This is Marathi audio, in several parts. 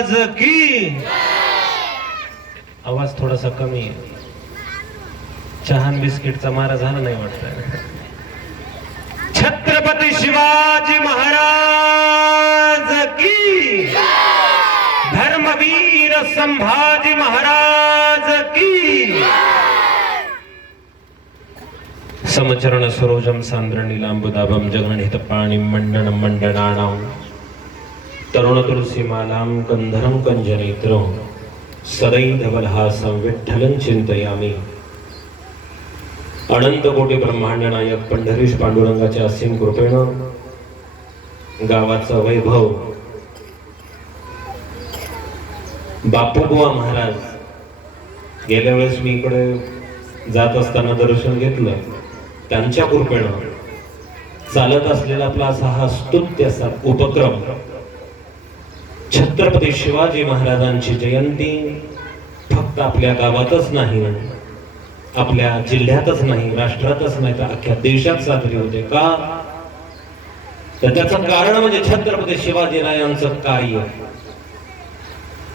महाराज की. आवाज थोडासा कमी आहे. चहान बिस्किटचा मारा झाला नाही वाटत. छत्रपती शिवाजी महाराज की. धर्मवीर संभाजी महाराज की. समचरण सरोजम सांद्रणीलांबुदाभम जगनहित पाणी मंडन मंडनानां तरुण तुलसीमालां कंधरं कंजनेत्रं सदैधवलहासं विठ्ठलं चिंतयामि. अनंत कोटी ब्रह्मांड नायक पंढरीश पांडुरंगाच्या असीम कृपेनं गावाचा वैभव बापूबुवा महाराज. गेल्या वेळेस मी इकडे जात असताना दर्शन घेतलं. त्यांच्या कृपेनं चालत असलेला आपला असा हा स्तुत्य असा उपक्रम छत्रपती शिवाजी महाराजांची जयंती फक्त आपल्या गावातच नाही, आपल्या जिल्ह्यातच नाही, राष्ट्रातच नाही, तर अख्ख्या देशात साजरी होते. का? तर त्याचं कारण म्हणजे छत्रपती शिवाजीरायांचं कार्य.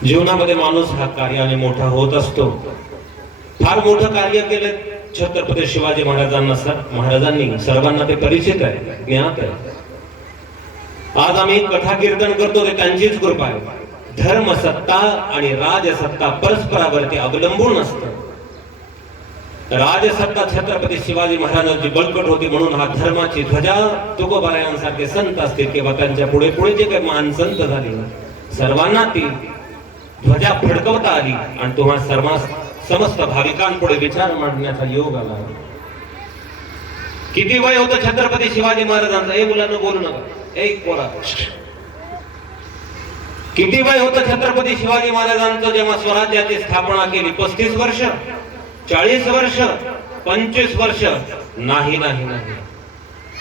जीवनामध्ये माणूस हा कार्याने मोठा होत असतो. फार मोठं कार्य केलं छत्रपती शिवाजी महाराजांनी. सर्वांना ते परिचित आहे, ज्ञात आहे. आज आम्ही कथा कीर्तन करतो ते त्यांचीच कृपा आहे. धर्म सत्ता आणि राजसत्ता परस्परावरती अवलंबून असतं. राजसत्ता छत्रपती शिवाजी महाराजांची बळकट होती म्हणून हा धर्माची ध्वजा तुकोबारायांसारखे संत असतील किंवा त्यांच्या पुढे पुढे जे काही महान संत झाले सर्वांना ती ध्वजा फडकवता आली आणि तुम्हा समस्त भाविकांपुढे विचार मांडण्याचा योग आला. किती वय होतं छत्रपती शिवाजी महाराजांचं? हे मुलांना बोलू नका. एक बोला. किती वय होतं छत्रपती शिवाजी महाराजांचं जेव्हा स्वराज्याची स्थापना केली? 35 वर्ष, 40 वर्ष, 25 वर्ष? नाही नाही नाही.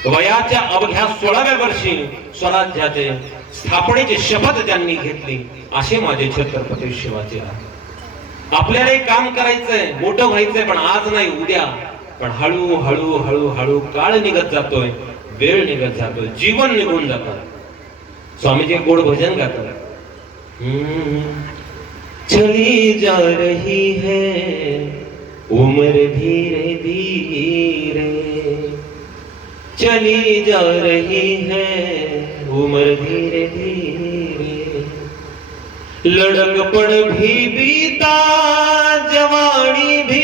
वयाच्या अवघ्या 16व्या वर्षी स्वराज्याचे स्थापनेची शपथ त्यांनी घेतली. असे माझे छत्रपती शिवाजी. आपल्याला काम करायचंय, मोठं व्हायचंय, पण आज नाही उद्या. पण हळू हळू हळू हळू काळ निघत जातोय, वेळ निघत जातोय, जीवन निघून जातं. स्वामीजी गोड भजन गातात. चली जा रही है उम्र धीरे धीरे, चली जा रही है उम्र धीरे धीरे, लड़कपन भी बीता जवानी भी